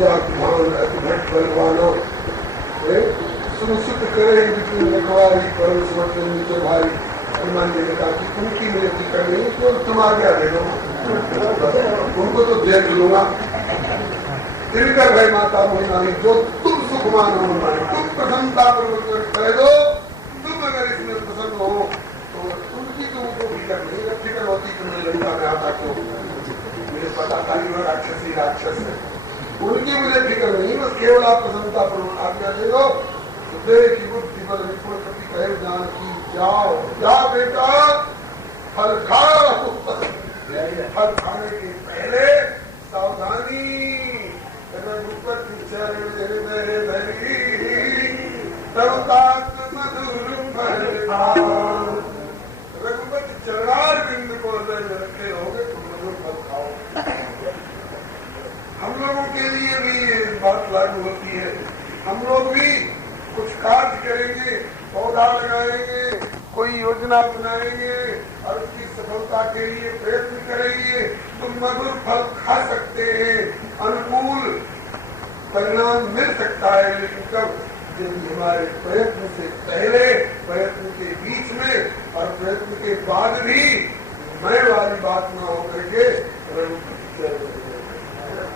जागमान अतिभट बलवानो सुनिश्चित करे रखवारी पर समझ भाई। हनुमान जी ने कहा कि उनकी मुझे फिक्र नहीं, तो तुम आ गया दे दो, उनको तो देख लूंगा। दिनकर भाई माता मोहनानी, जो तुम सुखमान हो हनुमान, तुम प्रसन्नता पूर्वक कह दो, तुम अगर इसमें प्रसन्न हो तो उनकी तुमको फिक्र नहीं। फिक्र होती तुमने लंका में आता क्यों, मुझे पता था कि वह राक्षसी राक्षस है, उनकी मुझे फिक्र नहीं, बस केवल आप प्रसन्नता पूर्वक आज्ञा दे दो। की बुद्धि बल विपुल प्रति कहे जान की जाओ, जा बेटा फल खाओ, फल खाने के पहले सावधानी। रघुपति चरण रघुपति चरणारविंद को हृदय में रखे रहोगे तो मधुर फल खाओ। हम लोगों के लिए भी बात लागू होती है। हम लोग भी कुछ कार्य करेंगे, पौधा लगाएंगे, कोई योजना बनाएंगे और उसकी सफलता के लिए प्रयत्न करेंगे तो मधुर फल खा सकते हैं, अनुकूल परिणाम मिल सकता है। लेकिन कब, जब हमारे प्रयत्न से पहले, प्रयत्न के बीच में और प्रयत्न के बाद भी मैं वाली बात न हो करके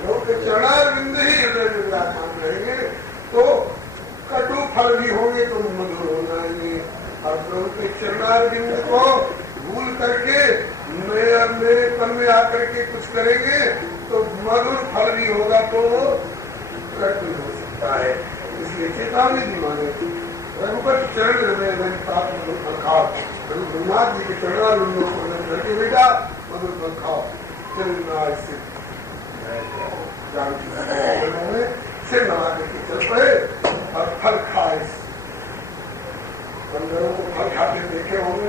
लोग चरणारविंद ही हृदय में विराजमान रहेंगे तो कटु फल भी होंगे तो मधुर हो जाएंगे। और प्रभु के चरणारविंद को भूल करके मेरे पन में आकर के कुछ करेंगे तो मधुर फल भी होगा तो कटु हो सकता है। इसलिए चेतावनी दी माने रघुपति चरण में प्राप्त मधुर फल खाओ। रघुनाथ जी के चरणारविंदों को करके बेटा मधुर फल खाओ। चरण से सिर लगा करके चल पड़े और फल खाए। बंदरों को फल खाते देखे होंगे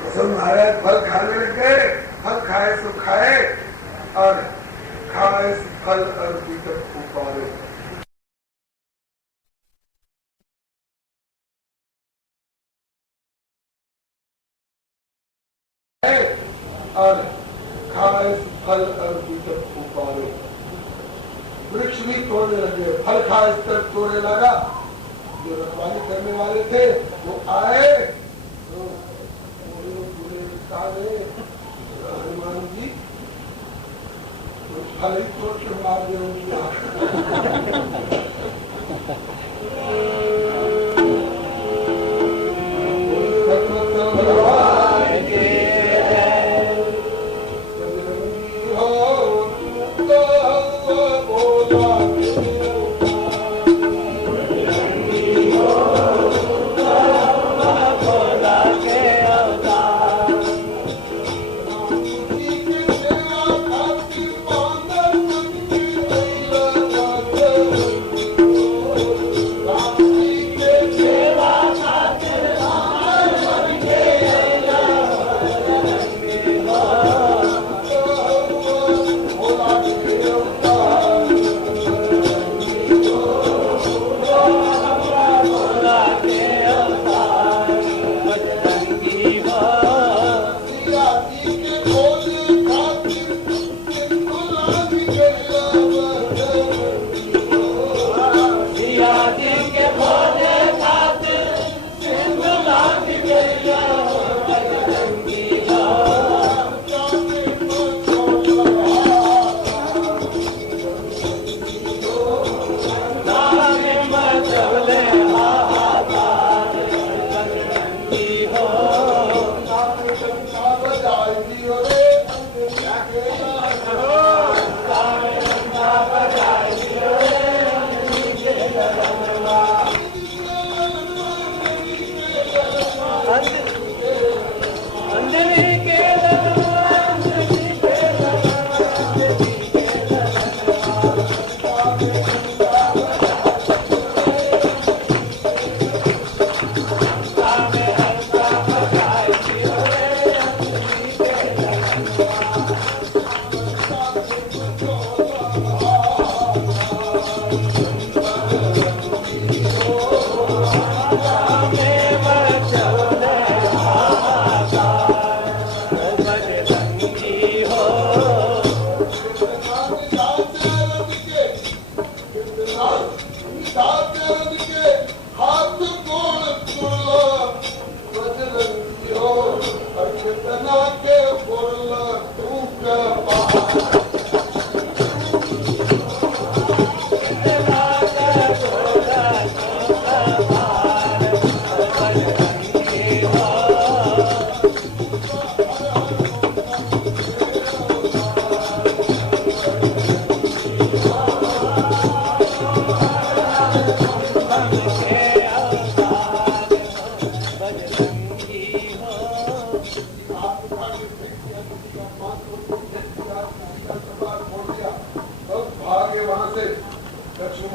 पसंद आया, फल खाने लग गए। फल खाए तो खाए और खाए फल और बीतक उपारे। और खाए फल और बीतक उपारे। वृक्ष भी तोड़ने लगे, फल खाए तक तोड़ने लगा। जो रखवाली करने वाले थे वो आए तो हनुमान जी फल ही तोड़ के मार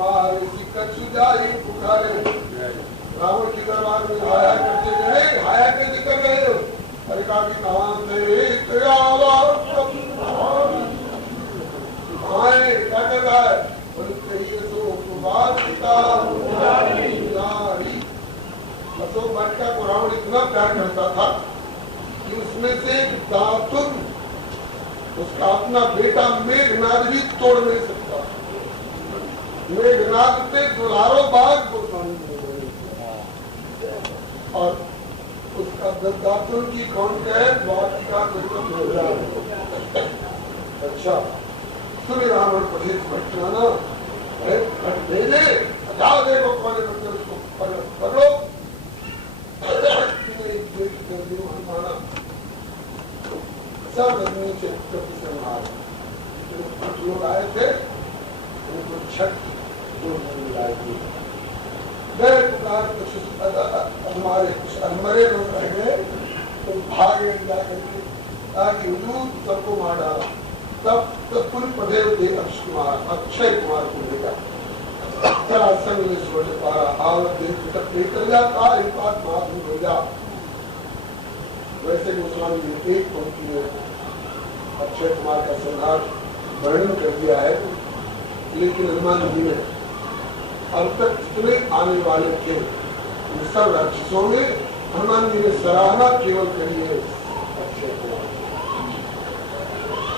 मारे कछु जाई पुकारे। रावण के दरबार में आया करते रहे, आया कैसे कर रहे हो? अरे का भी नाम से क्या कर रहा है? अशोक वाटिका को रावण इतना प्यार करता था कि उसमें से दातुन उसका अपना बेटा मेघनाद भी तोड़ नहीं सकता। मेघनाद से दुलारो बाग गोस्वामी और उसका दातुन की कौन है? वाटिका अच्छा सुने रावण पढ़े भटकाना भेजे जाओ देखो कौन उसको पकड़ो। सब आदमी से लोग आए थे, उनको छठ मिलाई थी। हमारे कुछ अनमरे लोग रह गए तो भागे जाकर के ताकि हुजूर सबको मार डाला। तब पूरी पदेव थे अक्षय कुमार को लेगा संग में सोच पारा आवत वैसे गोस्वामी ने एक पंक्ति में अक्षय कुमार का संहार वर्णन कर दिया है, लेकिन हनुमान जी ने अब तक जितने आने वाले थे सब राक्षसों में हनुमान जी ने सराहना केवल करी है अक्षय कुमार।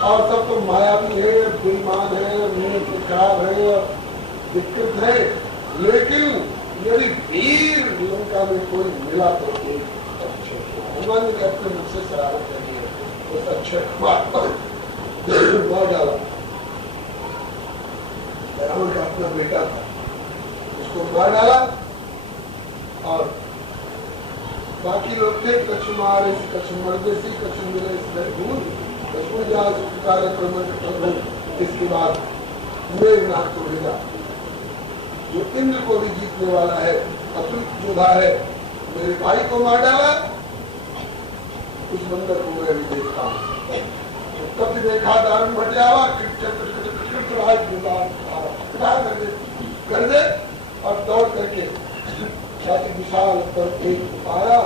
और सब तो मायावी है, बेईमान है, नीयत खराब है, दिक्कत है, लेकिन यदि वीर लंका में कोई मिला तो हनुमान जी ने अपने मुख से सराहना करी है उस अक्षय कुमार पर मार डाला। रावण का अपना बेटा था, उसको मार डाला और बाकी लोग थे कछु मारे कछु मर्देसी कछु मिले इसके बाद मेघनाथ को भेजा जो इंद्र को भी जीतने वाला है, अतुलित योद्धा है। मेरे भाई को मार डाला, उस बंदर को मैं भी देखता हूँ। तब देखा दारुण भटियावा कर दे और दौड़ करके छाती विशाल पर एक आया,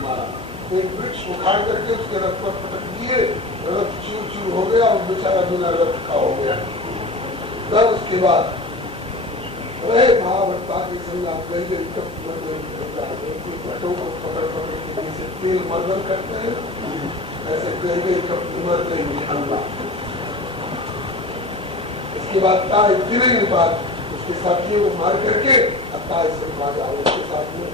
मारा, एक वृक्ष उखाड़ करके उसके रथ पर पटक दिए, रथ चूर चूर हो गया और बेचारा बिना रथ का हो गया। तब उसके बाद रहे महावरता के संज्ञा पहले घटों को पकड़ पकड़ के जैसे तेल मर्दन करते हैं, ऐसे पहले मर गई अल्लाह। इसके बाद ताय दिन बाद उसके साथियों को मार करके ताय से मारा, उसके साथ में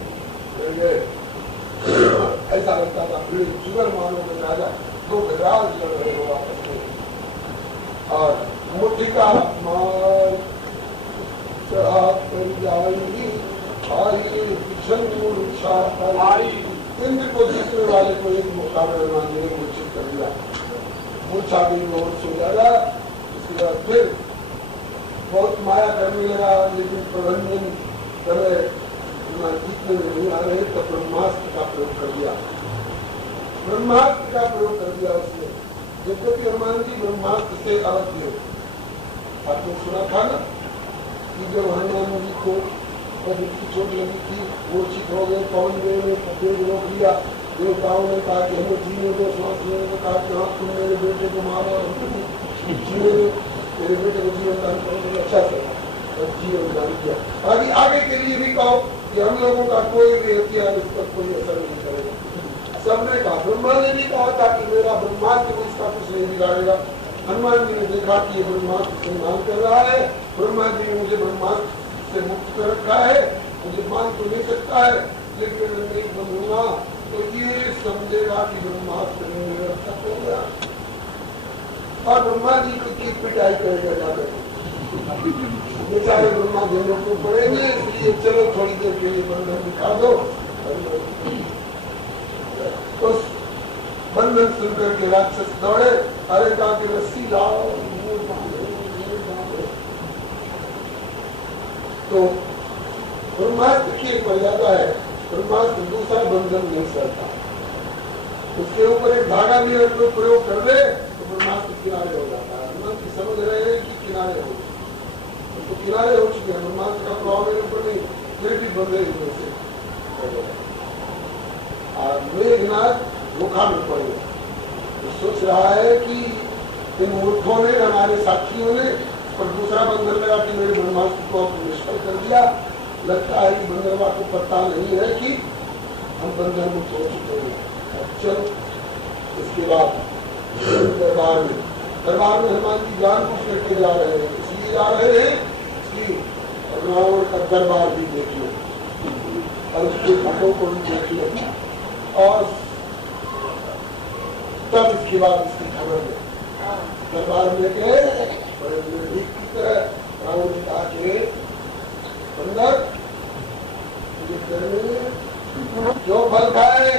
ऐसा लगता था फिर जुगर मानो में राजा दो गजराज लड़ रहे हो आपस में। और मुट्ठी का मार इंद्र को जीतने वाले को एक मुकाबले ने मूर्छित कर दिया, मूर्छा भी बहुत सो जाएगा। उसके बाद फिर बहुत माया करने लगा, लेकिन प्रबंधन समय जीतने में नहीं आ रहे तो ब्रह्मास्त्र का प्रयोग कर दिया, ब्रह्मास्त्र का प्रयोग कर दिया उसने। यद्यपि हनुमान जी ब्रह्मास्त्र से अलग थे। आपने सुना था ना कि जब हनुमान जी को चोट लगी थी, मूर्छित हो गए, पवन देव ने तेज रोक लिया, देवताओं ने कहा कि हमें जीने दो, श्वास लेने को कहा कि हाँ तुम मेरे बेटे को मारो और जीने दो, मेरे बेटे को जीवन दान करो। अच्छा से और जीवन दान किया। आगे के लिए भी कहो कि हम लोगों का कोई भी हथियार इस पर कोई असर नहीं करेगा। सबने कहा, ब्रह्मा ने भी कहा था कि मेरा ब्रह्मास्त्र को इसका कुछ नहीं बिगाड़ेगा। हनुमान जी ने देखा कि ये ब्रह्मास्त्र संभाल कर रहा है, ब्रह्मा जी ने मुझे ब्रह्मास्त्र से मुक्त कर रखा है, मुझे मान तो नहीं सकता है, लेकिन अगर नहीं बनूंगा तो ये समझेगा कि ब्रह्मास्त्र निरर्थक हो गया और ब्रह्मा जी को की पिटाई करेगा जाकर। बेचारे ब्रह्मा जी लोग को पड़ेंगे, इसलिए चलो थोड़ी देर के लिए बंधन दिखा दो। उस बंधन सुनकर के राक्षस दौड़े, अरे कहा कि रस्सी लाओ, तो ब्रह्मास्त्र की एक मर्यादा है, ब्रह्मास्त्र दूसरा बंधन नहीं सकता। उसके ऊपर एक धागा भी अगर कोई प्रयोग कर दे तो ब्रह्मास्त्र किनारे हो जाता है। हनुमान की समझ रहे हैं कि किनारे हो, तो किनारे हो चुके हैं, ब्रह्मांड का प्रभाव मेरे ऊपर नहीं, फिर भी बंधे हुए से मेघनाथ धोखा में पड़ गया। तो सोच रहा है कि इन मूर्खों ने, हमारे साथियों ने पर दूसरा बंधन लगा कि मेरे ब्रह्मास्त्र को निष्फल कर दिया। लगता है कि बंदरवा को पता नहीं है कि हम बंधन मुक्त हो चुके हैं। चलो इसके बाद दरबार में हनुमान जी जान कुछ करके जा रहे हैं, इसलिए जा रहे हैं कि रावण का दरबार भी देख लो और उसके भक्तों को भी देख लो, और तब इसके बाद इसकी खबर में दरबार में गए। बड़े निर्भीक की तरह रावण ने कहा कि बंदर जो फल खाए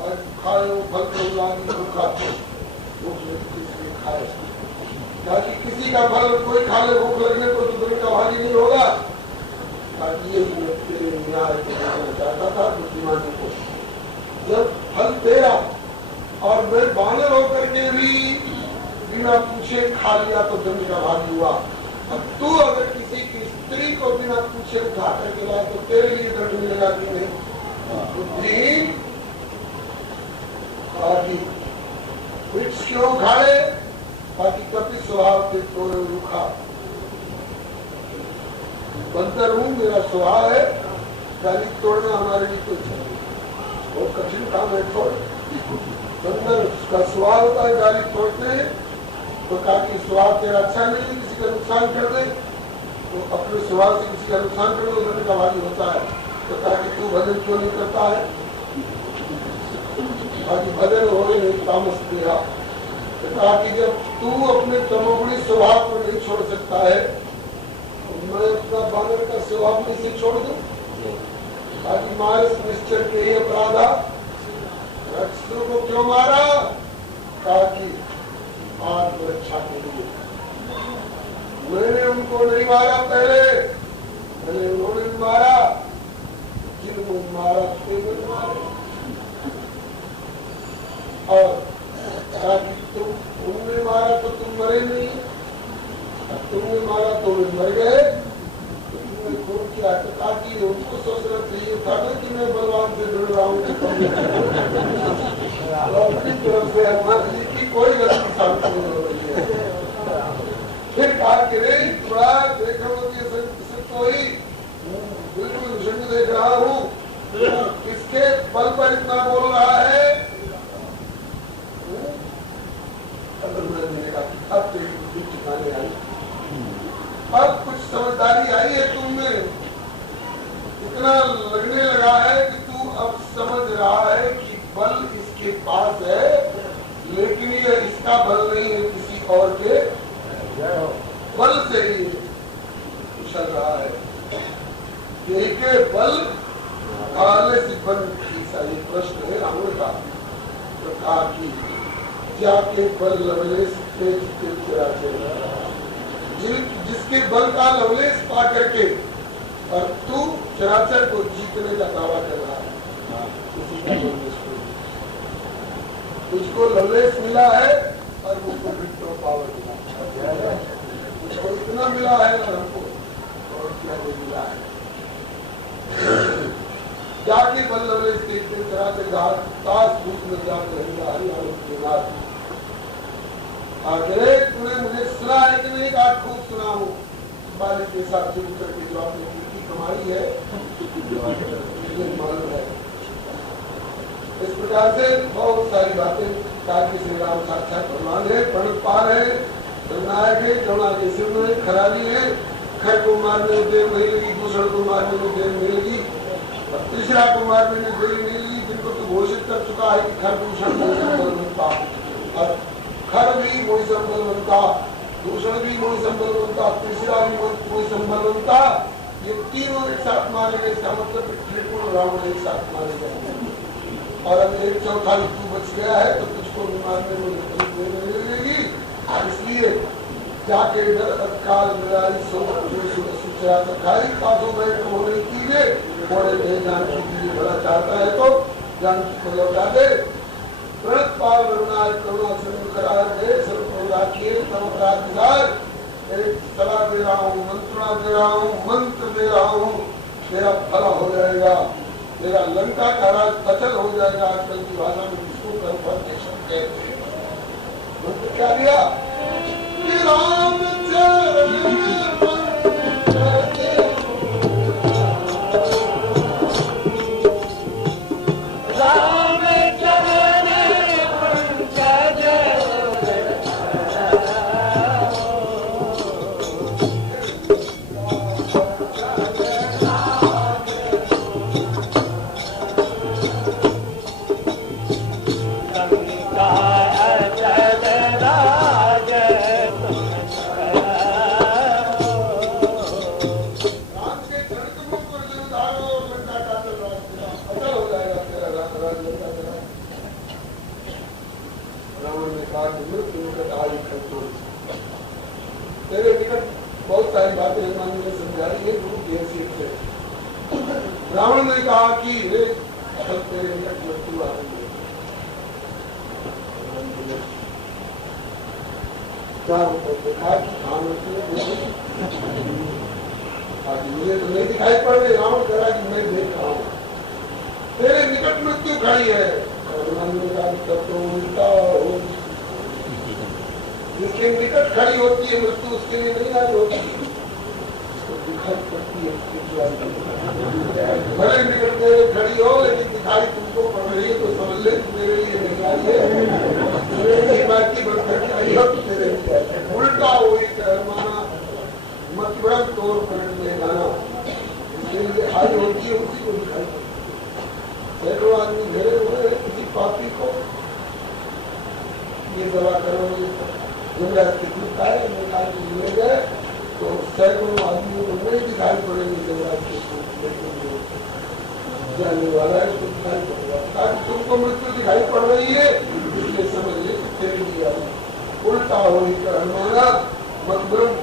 और खाए वो फल भूखा खाए, ताकि किसी का फल कोई खा ले भूख लगने को दूसरे का भागी नहीं होगा। ताकि ये तेरे न्याय चाहता था बुद्धिमानी को, जब फल तेरा और मैं बानर होकर के भी बिना पूछे खा लिया तो दंड का भागी हुआ। अब तू अगर किसी की स्त्री को बिना पूछे उठा करके लाए तो तेरे लिए दंड मिलेगा कि नहीं? बुद्धिहीन वृक्ष क्यों खाए? ताकि कपि स्वभाव के तोड़े रूखा। बंदर हूं, मेरा स्वभाव है, गाली तोड़ना हमारे लिए तो चाहिए, बहुत कठिन काम है। छोड़, बंदर का स्वभाव होता है गाली तोड़ते हैं। तो कहा कि स्वभाव तेरा अच्छा नहीं है, किसी का नुकसान कर दे तो अपने स्वभाव से किसी का नुकसान कर दे, उधर का भागी होता है। तो कहा कि तू भजन क्यों नहीं करता है? बाकी भजन हो नहीं, तामस तेरा। तो कहा कि जब तू अपने तमोगुणी स्वभाव को नहीं छोड़ सकता है तो मैं अपना बानर का स्वभाव में से छोड़ दूं? बाकी मारस निश्चर के ही अपराधा, राक्षसों को क्यों मारा? कहा कि आत्मरक्षा के लिए। मैंने उनको नहीं मारा, पहले मैंने उन्होंने मारा, जिनको मारा तेरे मारे। और तुमने मारा तो तुम मरे नहीं, तुमने मारा तो वे मर गए, तो तुमने खून किया। तो ताकि उनको सोचना चाहिए था ना कि मैं बलवान से जुड़ रहा हूँ, अपनी तरफ से हनुमान जी की कोई गलती साबित नहीं हो रही है। फिर कहा कि रे थोड़ा देखो कोई बिल्कुल विषण देख रहा हूँ, किसके बल पर इतना बोल रहा है? अब तेरी बुद्धि ठिकाने आई, अब कुछ समझदारी आई है तुम में, इतना लगने लगा है कि तू अब समझ रहा है कि बल इसके पास है, लेकिन ये इसका बल नहीं है, किसी और के बल से ही उछल रहा है। के बल काले से बल ये प्रश्न है रावण का। तो कहा कि जाके बल लवलेश जिसके बल का लवलेश पा करके और तू चराचर को जीतने का दावा कर रहा है, उसी का लवलेश तुझको लवलेश मिला है और मुझको विक्टो पावर मिला, उसको इतना मिला है और हमको और क्या नहीं मिला है। जाके बल लवलेश देखते चराचर घाट ताश भूत में जाकर हरियाणा आगे तूने मुझे सुना है कि नहीं? कहा खूब सुना हूँ, बालिक के साथ जुड़ करके जो आपने कीर्ति कमाई है मालूम है। इस प्रकार से बहुत सारी बातें कार्य श्री राम साक्षात भगवान है, प्रणपाल है, निर्णायक है, करुणाकेश्वर में खराबी है। खर को मारने में देर नहीं लगी, दूसरे को मारने में देर नहीं लगी, तीसरा को मारने में देर नहीं लगी, जिनको तो घोषित कर चुका है कि खर दूषण बलवंता और खर भी मोही संबलवंता, दूषण भी मोही संबलवंता, तीसरा भी मोही संबलवंता। ये तीनों एक साथ मारे गए, इसका मतलब त्रिपुर रावण एक साथ मारे गए। और अब एक चौथाई तू बच गया है तो तुझको भी मारने में नहीं लगेगी। इसलिए जाके काल मिलाई सूचना खाई पासों में होने कीजिए, बड़े जानकी जी भला चाहता है तो जानकी को लौटा दे। प्रणत पाल करुणा करुणा करा दे सर्व किए तम अपराध एक सलाह दे रहा हूँ, मंत्रणा दे रहा हूँ, मंत्र दे रहा हूँ, तेरा भला हो जाएगा, तेरा लंका का राज अचल हो जाएगा। आजकल की भाषा में जिसको कन्फर्मेशन कहते हैं। मंत्र क्या दिया? राम तेरे निकट बहुत सारी बातें हनुमान ने समझाई है गुरु की हैसियत से। रावण ने कहा कि रे अब तेरे निकट मृत्यु आ रही है। क्या देखा कि मुझे तो नहीं दिखाई पड़ रही। रावण कह रहा कि मैं देख रहा हूँ तेरे निकट मृत्यु खड़ी है। हनुमान ने कहा तब तो उल्टा हो, जिसके निकट खड़ी होती है मृत्यु उसके लिए नहीं आई होती, तो दिखाई पड़ती है। भले निकट मेरे खड़ी हो लेकिन दिखाई तुमको पड़ रही है तो समझ ले मेरे लिए नहीं आई है, बात की बरकत आई हो तेरे लिए। उल्टा हो माना मत बड़ा तौर पर गाना जिसके लिए आई होती है उसी को दिखाई पड़ती है। सैकड़ों आदमी घेरे हुए किसी पापी को ये दवा करो जमराज के दूत आए, ले गए तो सैकड़ों आदमियों को नहीं दिखाई पड़ेंगे जमराज के दूत जाने वाला है तो दिखाई पड़ेगा। ताकि तुमको मृत्यु दिखाई पड़ रही है इसलिए समझ ले तेरे लिए उल्टा हो हनुमाना मत ब्रह्म।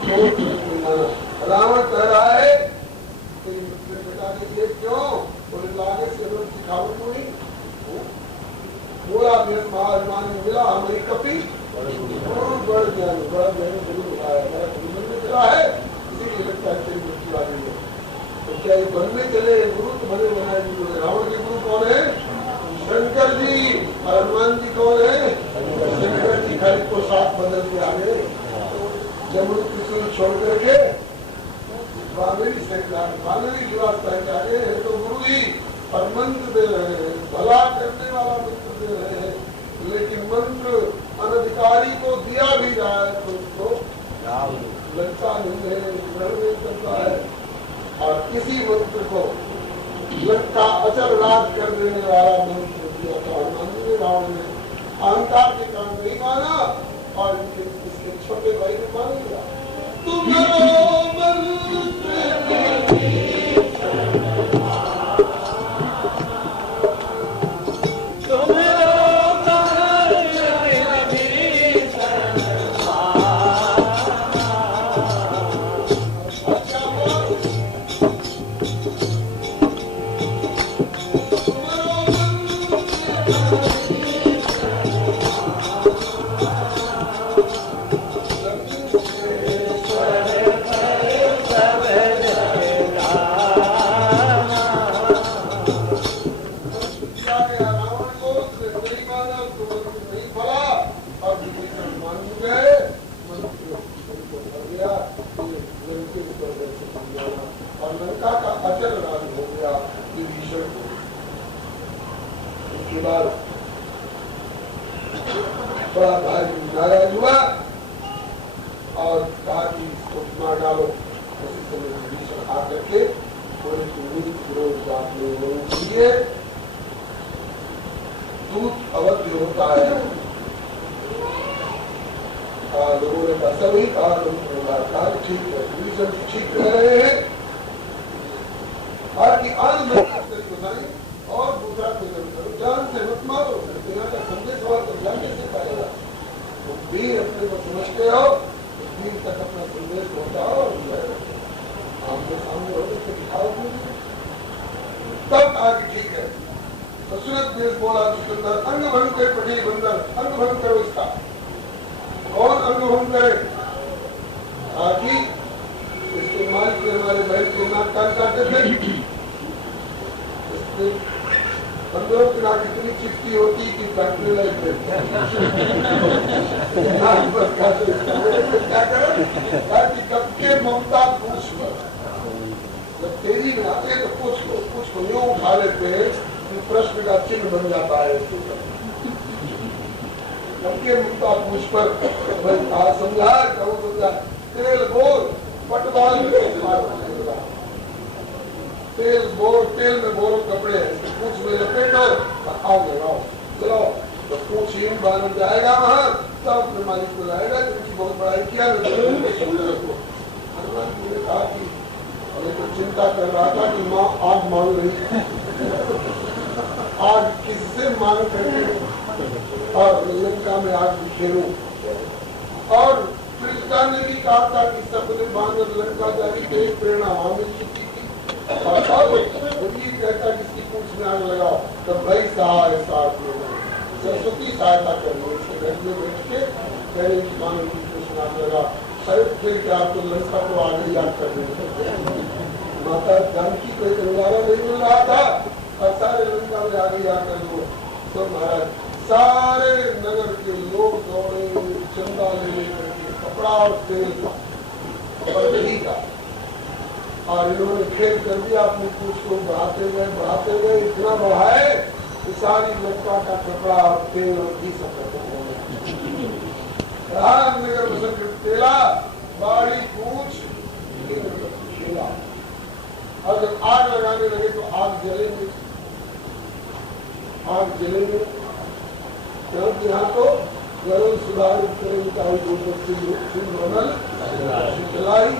रावण कह रहा है तेरी मृत्यु बता दीजिए क्यों? बोले लागे से लोग सिखाओ को नहीं बोला हनुमान ने मिला हमारी कपी बड़ ज्ञान गुरु उठाया चला है इसीलिए लगता है तेरी मृत्यु आ गई है। तो क्या ये बनने चले गुरु तो बने बनाए। रावण के गुरु कौन है? शंकर जी। हनुमान जी कौन है? शंकर जी। खाली को साथ बदल के आ गए जमुन किशोर छोड़ करके बानवी से बानवी की वास्ता के आ गए तो गुरु जी और मंत्र दे रहे हैं, भला करने वाला मंत्र दे रहे हैं, लेकिन मंत्र अनधिकारी को दिया भी जाए तो उसको लगता नहीं है, ग्रहण नहीं करता है। और किसी मंत्र को लंका अचल राज कर देने वाला मंत्र दिया था हनुमान जी। रावण ने अहंकार के कारण नहीं माना और इसके छोटे भाई ने मान लिया। बड़ा भारी नाराज हुआ और कहा कि इसको मार डालो। उसी समय विभीषण आकर के बोले बात नहीं होनी चाहिए, दूत अवध्य होता है। लोगों ने कहा सभी कहा ठीक है, विभीषण ठीक कह रहे हैं और दूसरा जान से मत मारो, का संदेश हुआ तो जान कैसे पाएगा। तो वीर अपने को समझते हो तो वीर तक अपना संदेश पहुंचाओ और आमने सामने होते तो दिखाओ। तब कहा कि ठीक है। तो सुरत देश बोला दुष्कंदर अंग भंग कर पटेल बंदर, अंग भंग करो इसका। कौन अंग भंग करे? आखिर इसके मालिक ने हमारे बहन के नाक कान काटे थे। 15 दिन आगे इतनी चिपकी होती कि काटने लग गए। क्या करो ताकि कब के ममता पूछ लो, जब तेजी में आते तो पूछ को यूं उठा लेते हैं कि प्रश्न का चिन्ह बन जाता है। कब के ममता पूछ पर भाई कहा समझा कहूँ समझा, तेल बोल पटवाल तेल बोल, तेल में बोलो कपड़े पूछ में लपेटो आग लगाओ चलो, तो पूछ ही बांध जाएगा वहां तब अपने मालिक को लाएगा जिनकी बहुत बड़ाई किया। हनुमान जी ने कहा कि हमें तो चिंता कर रहा था कि माँ आग मांग रही, आग किससे मांग करके और लंका में आग बिखेरूं। और कृष्णा ने भी कहा था कि सबने बांध लंका जाने के एक प्रेरणा हमें मिली थी और कहता किसकी पूछ में आग लगाओ तब भाई सहाय साथ में सरस्वती सहायता करो, उसके घर में बैठ के कहने की मानो की पूछ में आग लगा शायद फिर क्या आपको लंका को आगे याद कर देंगे। माता जानकी को एक नजारा नहीं मिल रहा था और सारे लंका में आगे याद कर दो तो महाराज सारे नगर के लोग दौड़े चंदा ले लेकर कपड़ा और तेल का और इन्होंने खेल कर दिया अपनी पूछ को बढ़ाते गए इतना बढ़ाए कि सारी लंका का कपड़ा और तेल और घी सब खत्म हो गया। रामनगर में तेला बाड़ी पूछ खेला और जब आग लगाने लगे तो आग जलेंगे क्योंकि यहाँ तो गरम सुधारित करेंगे चलाई।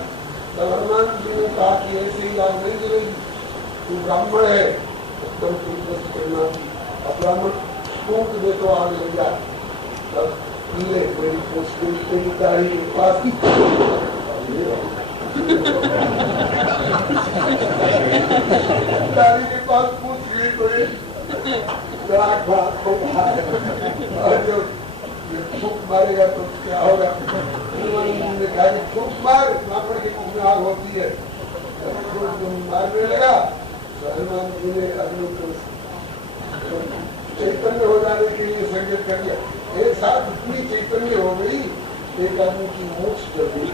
तब हनुमान जी ने कहा कि ऐसे ही आग नहीं जलेगी, तू ब्राह्मण है एकदम तुम करना, अब ब्राह्मण फूंक दे तो आग लग जाए। तब ले मेरी पूछ तेरी दाढ़ी के पास दाढ़ी के पास पूछ ली तो और जो फूक मारेगा तो क्या होगा। ने कहा कि फूक मार, ब्राह्मण के मुख में आग होती है। मारने लगा तो हनुमान जी ने अग्नि को चैतन्य हो जाने के लिए संकेत कर दिया। एक साथ इतनी चैतन्य हो गई एक आदमी की मूछ जल गई।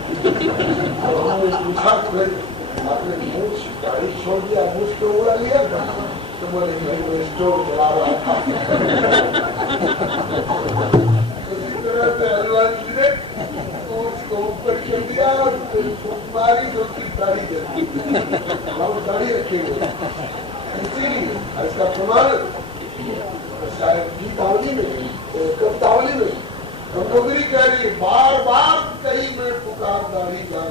तो हमने पूछा कि भाई आपने मूछ गाड़ी छोड़ दिया, मूछ को उड़ा लिया तो बोले मैं स्टोव चला रहा था। हनुमान जी ने उसको ऊपर कर दिया और मारी तो उसकी दाढ़ी जल गई। दाढ़ी रखेंगे इसीलिए इसका प्रमाण शायद दीपावली में कप्तावली में नौकरी कह रही बार बार कहीं मैं पुकार दाढ़ीदार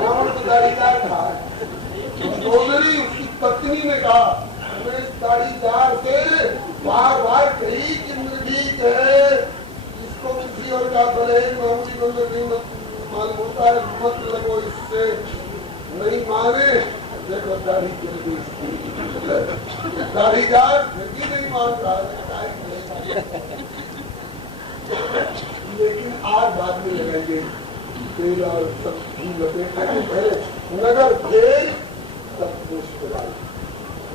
रावण तो दाढ़ीदार था। नौकरी उसकी पत्नी ने कहा मैं इस दाढ़ीदार से बार बार कही कि निर्भीक है, इसको किसी और का भले मामूली बंदर नहीं मालूम होता है, मत लगो इससे, नहीं माने देखो दाढ़ी चल गई। दाढ़ीदार भी नहीं मान रहा है लेकिन आज बाद में लगाएंगे तेल और सब लपेटने पहले नगर तेल सब पूछ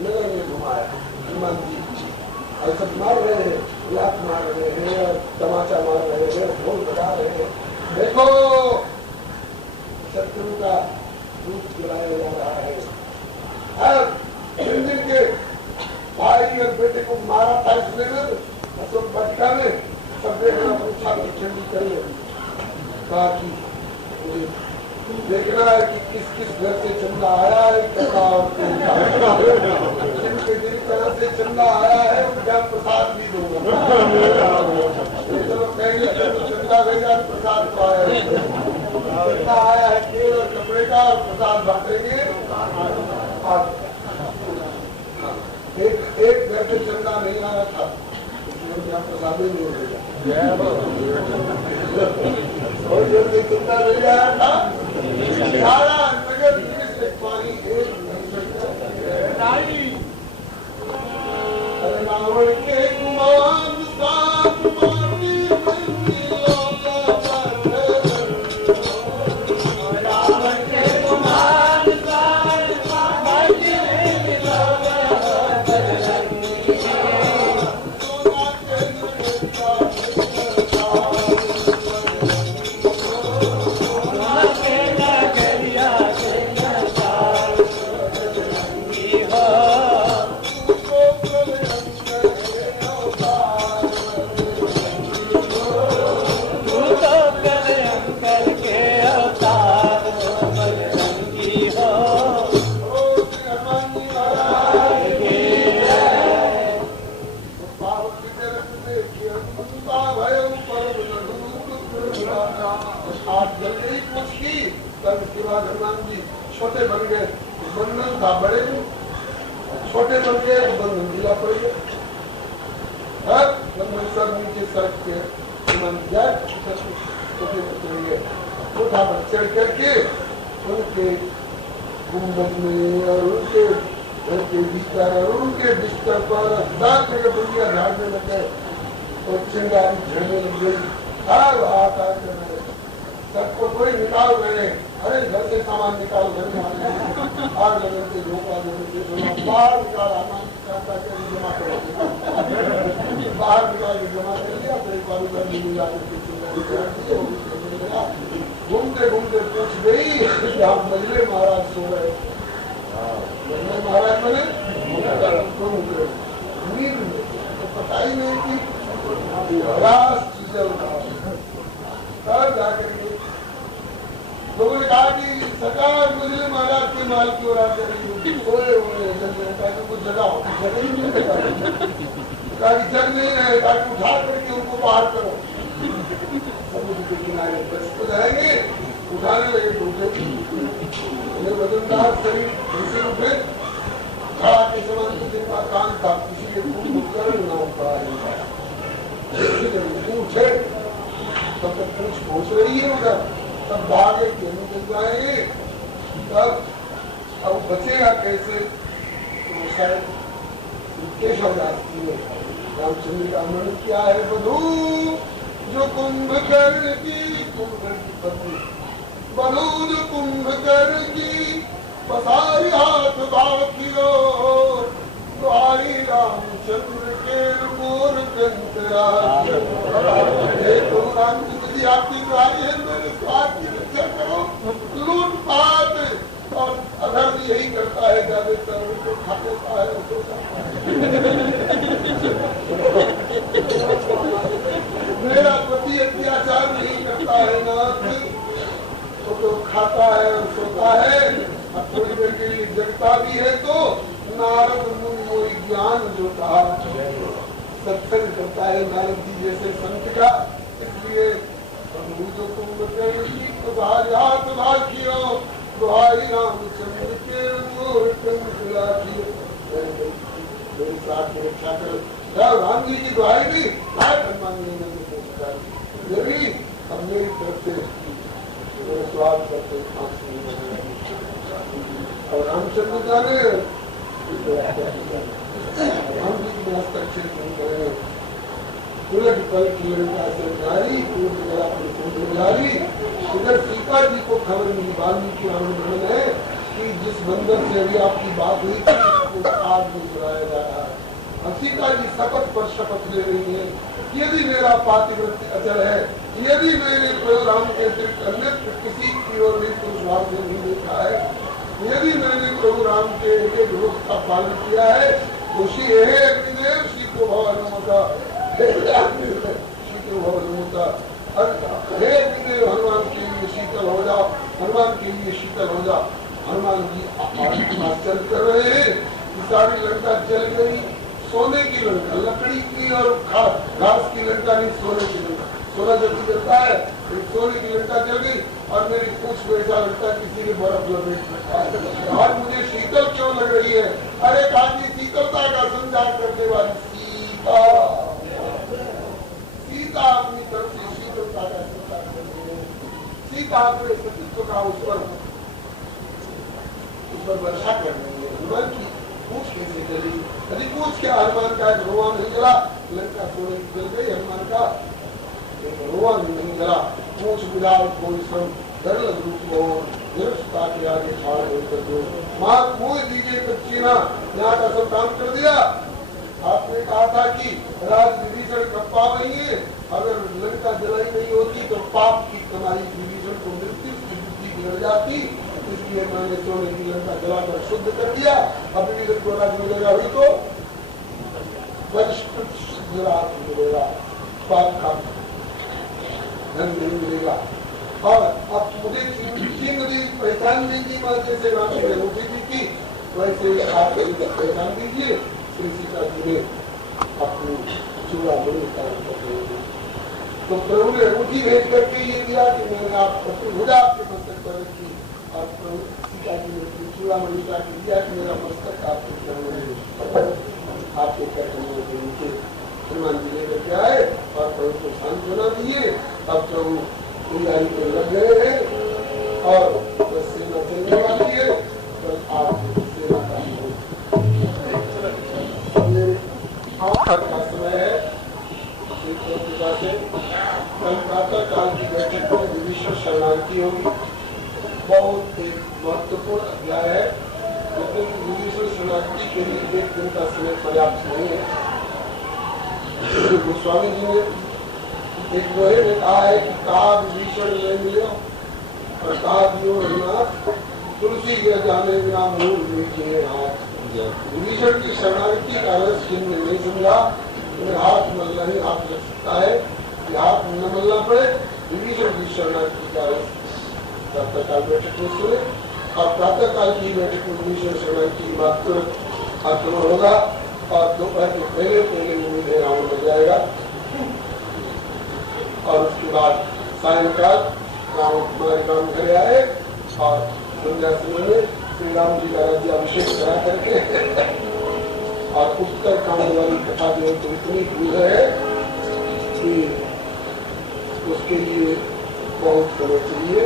नगर में घुमाया हनुमान जी और सब मार रहे हैं, लात मार रहे हैं और तमाचा मार रहे हैं, ढोल बजा रहे हैं। देखो शत्रु का रूप जलाया जा रहा है। अब जिनके भाई और बेटे को मारा था इसने अशोक वाटिका में सब देखना पूछा कि ठंडी कर ले, कहा कि देखना है कि किस किस घर से चंदा आया है, जिनके जिस तरह से चंदा आया है उनका प्रसाद भी दूंगा। चलो कहेंगे चंदा भेजा प्रसाद तो आया है, चंदा आया है तेल और कपड़े का और प्रसाद बांटेंगे। एक घर से चंदा नहीं आया था प्रसाद ही नहीं होगा और जल्दी चंदा मिल आया था सारा नगर पानी रावण के गुमान साथ माटी आज जल गई पूछ की, तब उसके बाद हनुमान जी छोटे बन गए, बंधन था बड़े, छोटे बन गए तो बंधन ढीला पड़ गया। बंधन सर नीचे सड़क के हनुमान जाए छोटे उतरेंगे, छोटा पर चढ़ करके उनके गुम्बद में और उनके घर के भीतर और उनके बिस्तर पर दांत में बुढ़िया झाड़ने लग गए और चिंगारी झड़ने लग गई। सबको कोई निकाल रहे, अरे घर से सामान निकाल, घर में आग लगने से धोखा देने से बाहर निकाल, जमा करो, बाहर निकाल के जमा कर लिया, फिर एक बार उधर मिला घूमते घूमते पूछ गई आप बजले महाराज सो रहे, बजले महाराज मैंने नींद में तो पता ही नहीं थी, चीजें तब जाकर लोगों ने कहा कि सरकार बजले महाराज के माल की ओर सोए हुए कुछ जगह हो, जगह ही नहीं जग नहीं रहे, ताकि उठा करके उनको बाहर करो। समुद्र के किनारे बस को जाएंगे, उठाने लगे टूटे, वजनदार शरीर उनसे उठे, खड़ा के समान जिनका काम था, किसी के उपकरण न होता उठे, तब तक पूछ पहुंच रही है उधर, तब भागे दोनों मिल जाएंगे, तब अब बचेगा कैसे? तो शायद केशवदास की रामचंद्र का मन क्या है, बधू जो कुंभकर्ण की पत्नी, बधू जो कुंभकर्ण की पसारी हाथ बाखियो, द्वारी रामचंद्र के मोर रामचंद्र जी आपकी द्वारी है, मेरे स्वाद की रक्षा करो, लूटपाट और अधर्म यही करता है, ज्यादातर उनको खा लेता है, मेरा पति अत्याचार नहीं करता है ना, वो तो खाता है और सोता है, और थोड़ी देर के लिए जगता भी है, तो नारद मुनि वो ज्ञान जो कहा सत्संग करता है नारद जी जैसे संत का, इसलिए जो कुंभकर्ण की हाथ भागियो, भाई रामचंद्र के मेरे साथ में रक्षा करो। राम जी की दुआई भी हनुमान जी ने अब मेरी तरफ से स्वाद करते और रामचंद्र जाने राम जी की हस्ताक्षर करेंगे, उलट पल की लंका से जारी, जारी। इधर सीता जी को खबर मिली, वाल्मीकि आंदोलन है कि जिस बंदर से अभी आपकी बात हुई थी उस आग में जलाया जा रहा है। अब सीता जी शपथ पर शपथ ले रही है, यदि मेरा पातिव्रत्य अचल है, यदि मैंने प्रभु राम के अतिरिक्त अन्य किसी की ओर भी पुरुष भाव से नहीं देखा है, यदि मैंने प्रभु राम के एक रूप का पालन किया है, तो श्री अग्निदेव श्री को भवनुमता, हनुमान के लिए शीतल हो जाओ, हनुमान के लिए शीतल हो जाओ। हनुमान जी आश्चर्य कर रहे हैं, सारी लंका जल गई, सोने की लंका, लकड़ी की और घास की लंका नहीं, सोने की लंका। सोना जल्दी जलता है, सोने की लंका जल गई और मेरी पूछ में ऐसा लगता है किसी ने बर्फ लपेट रखा है, और मुझे शीतल क्यों लग रही है? अरे काजी शीतलता का संचार करने वाली सीता, सीता अपनी तरफ से शीतलता का संचार कर रही है। सीता अपने अस्तित्व का उस पर वर्षा कर रही है। हनुमान की पूछ कैसे जली? यदि पूछ क्या हनुमान का एक रोआ नहीं जला, लंका सोने की जल गई, हनुमान का रोआ नहीं जला। पूछ मिला कोई सब सरल रूप हो, निरक्षता के आगे खाड़ कर दो, मां मोह दीजिए कच्चीना, यहाँ का सब काम कर दिया। आपने कहा था कि राज विभीषण कप्पा नहीं है, अगर लंका जलाई नहीं होती तो पाप की कमाई विभीषण को मृत्यु की बुद्धि गिर जाती, इसलिए मैंने सोने की लंका जलाकर शुद्ध कर दिया। अब विभीषण को राज मिलेगा हुई तो मिलेगा, पाप का धन नहीं मिलेगा। और अब मुझे नदी पहचान दीजिए, जैसे राम ने रोटी दी थी, वैसे आप पहचान दीजिए। श्री सीता जी ने अपनी चूड़ामणि उतार कर। तो प्रभु ने अंगूठी भेज करके ये दिया कि मैंने आपको भुजा आपके मस्तक पर रखी, और प्रभु सीता जी ने अपनी चूड़ामणि का दिया कि मेरा मस्तक आपके चरणों में, आपके चरणों के नीचे। हनुमान जी लेकर के आए और प्रभु को सांत्वना दिए। अब प्रभु तैयारी में लग गए हैं और सेना चलने वाली है। कल आप सेना का समय है। कल प्रातः काल की बैठक में विभीषण शरणार्थी होगी। बहुत एक महत्वपूर्ण अध्याय है, लेकिन विभीषण शरणार्थी के लिए एक दिन का समय पर्याप्त नहीं है। गोस्वामी जी ने एक दोहे में कहा है कि कहा विभीषण ले मिलो और कहा दियो रघुनाथ, तुलसी के जाने बिना मूल नीचे हाथ। विभीषण की शरणार्थी का रस जिनने नहीं समझा, उन्हें हाथ मलना ही हाथ लग सकता है कि हाथ न मलना पड़े। विभीषण की शरणार्थी का रस प्रातःकाल बैठक में सुने, और प्रातःकाल की बैठक में विभीषण शरणार्थी की बात आक्रमण होगा, और दोपहर के पहले पहले उम्मीद है रावण हो जाएगा। और उसके बाद सायंकाल रावण हमारे गांव घर आए और संध्या समय में श्री राम जी का राज्याभिषेक करा करके और उत्तर कांड वाली कथा जो है तो इतनी भूल है कि उसके लिए बहुत समय चाहिए,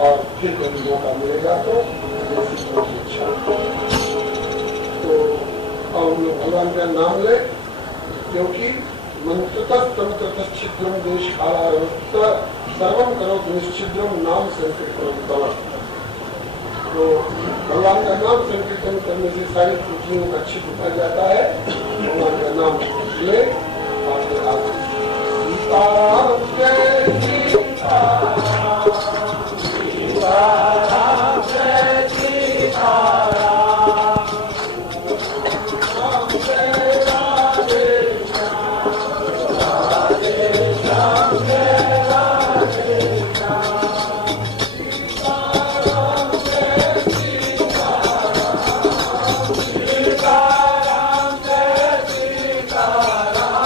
और फिर कभी मौका मिलेगा तो इच्छा। तो और हम लोग भगवान का नाम ले, क्योंकि मंत्रतः देश काला सर्वम करो निश्चिद्रम नाम संकीर्तन। तो भगवान का नाम संकीर्तन करने से सारी त्रुटियों का छिप उतर जाता है। भगवान का नाम ले सीताराम जय सीताराम, सीताराम जय सीताराम, सीताराम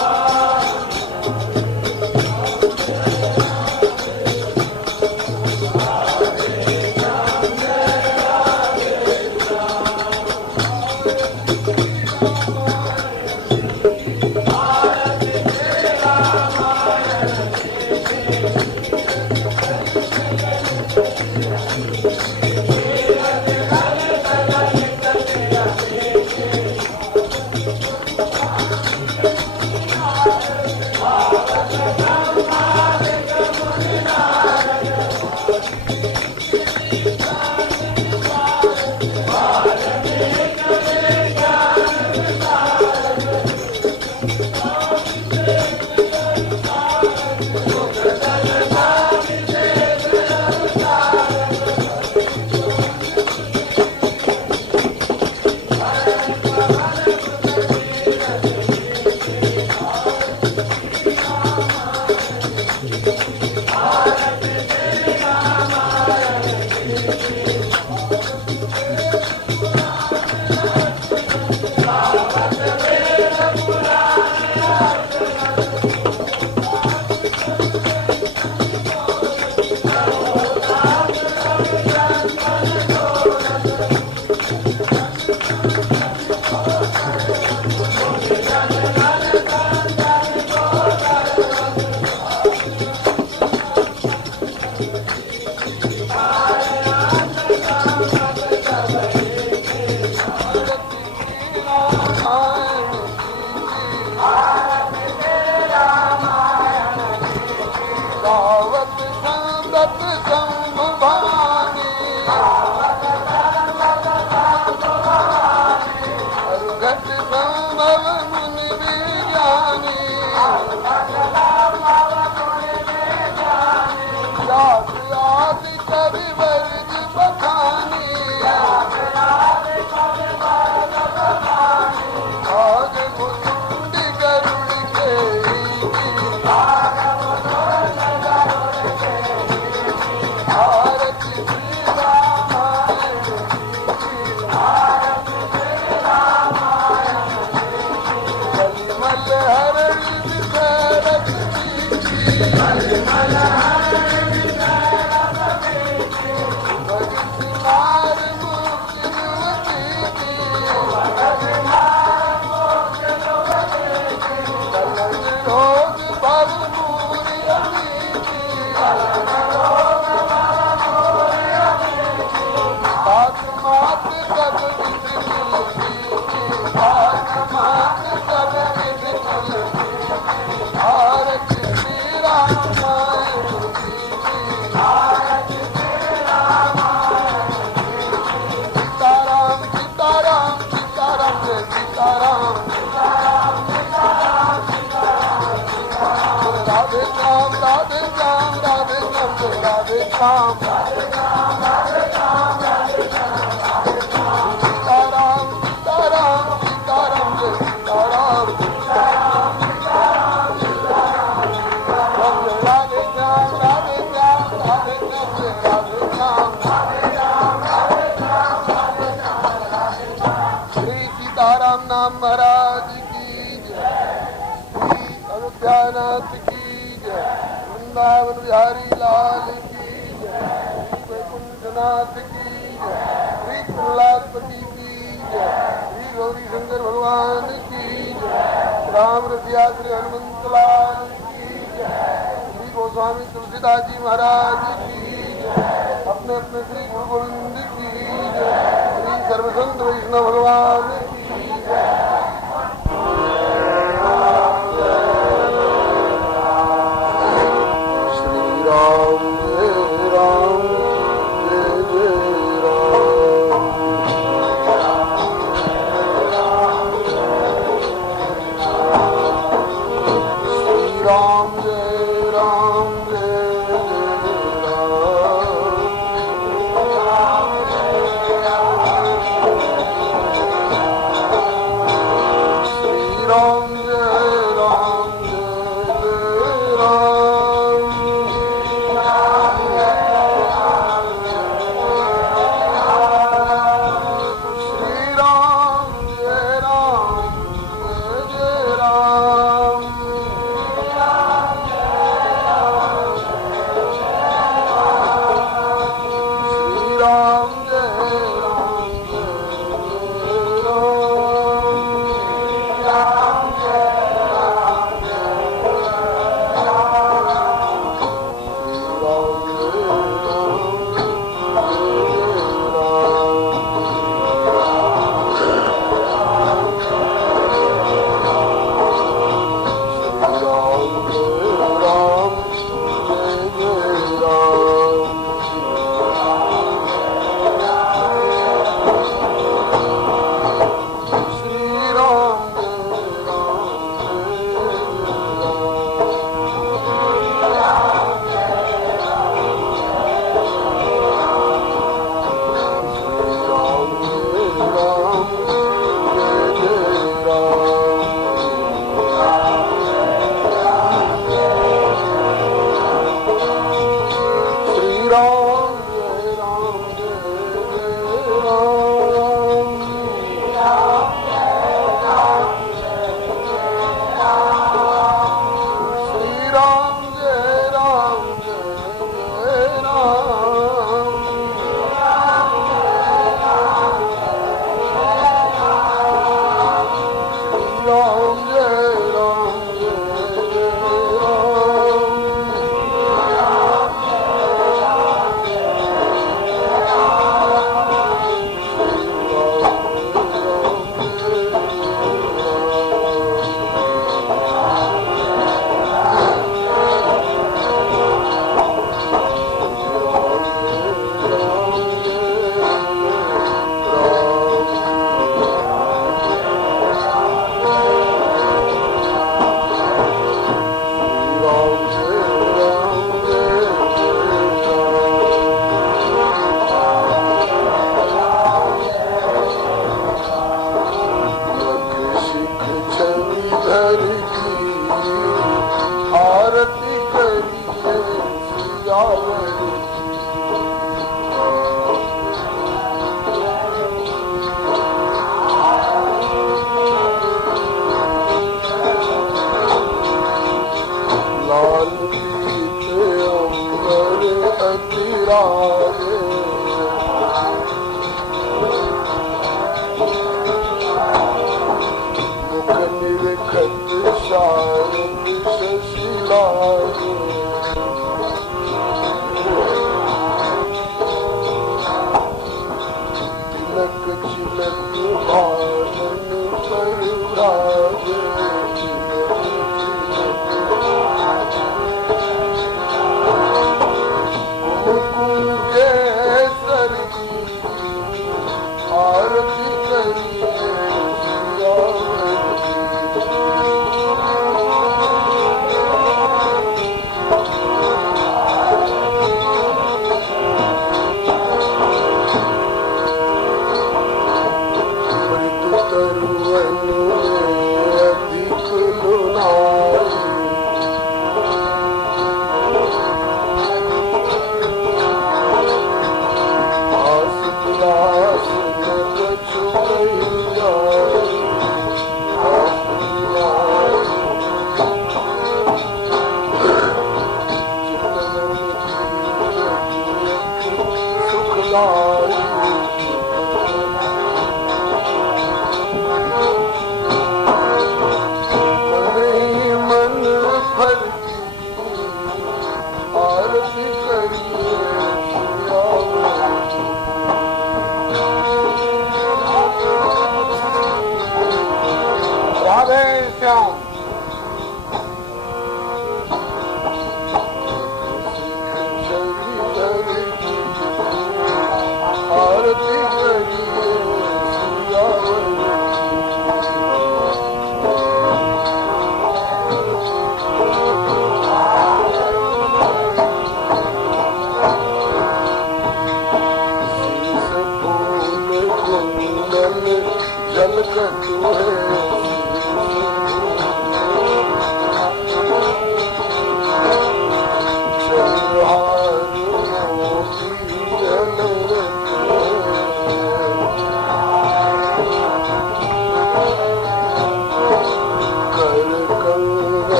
राधे श्याम राधे श्याम राधे श्याम सीताराम सीताराम सीताराम जय सीताराम राधे श्याम राधे श्याम राधे श्याम जय राधे श्याम श्री सीताराम नाम महाराज की जय। श्री अयोध्यानाथ की जय। वृंदावन बिहारी लाल की जय। श्री वैकुंठनाथ की जय। श्री प्रहलादपति की जय। श्री गौरी शंकर भगवान की जय। राम रसिया श्री हनुमंत लाल की जय। श्री गोस्वामी तुलसीदास जी महाराज की जय। अपने अपने श्री गुरु गोविंद की जय। श्री सर्वसंत वैष्णव भगवान की जय। श्री राम जय राम जय जय राम। श्री राम जय राम जय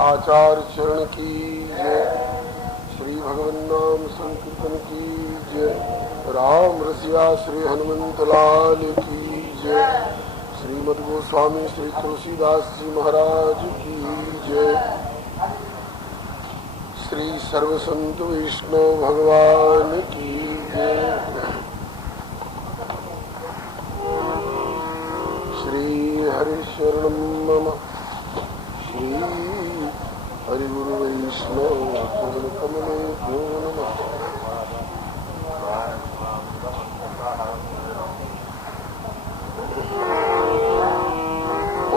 आचार्य चरण की जय। श्री भगवान नाम संकीर्तन की जय। राम रसिया श्री हनुमंत लाल की जय। श्रीमद गोस्वामी श्री तुलसीदास जी महाराज की जय। श्री सर्व संत वैष्णव भगवान की जय। श्री हरि शरणं मम श्री हरि गुरु वैष्णव चरण कमले नमः।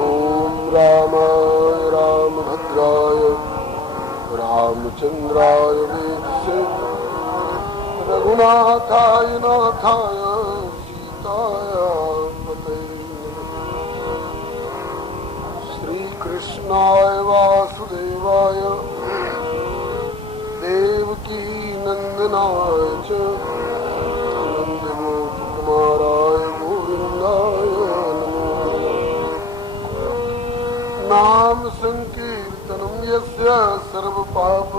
ओम रामाय रामभद्राय रामचंद्राय वेदसे रघुनाथाय नाथाय सीताय कृष्णाय वासुदेवाय देवकी नंदनाय च नंदगोपकुमाराय गोविंदाय नमो। नाम संकीर्तनं यस्य सर्वपाप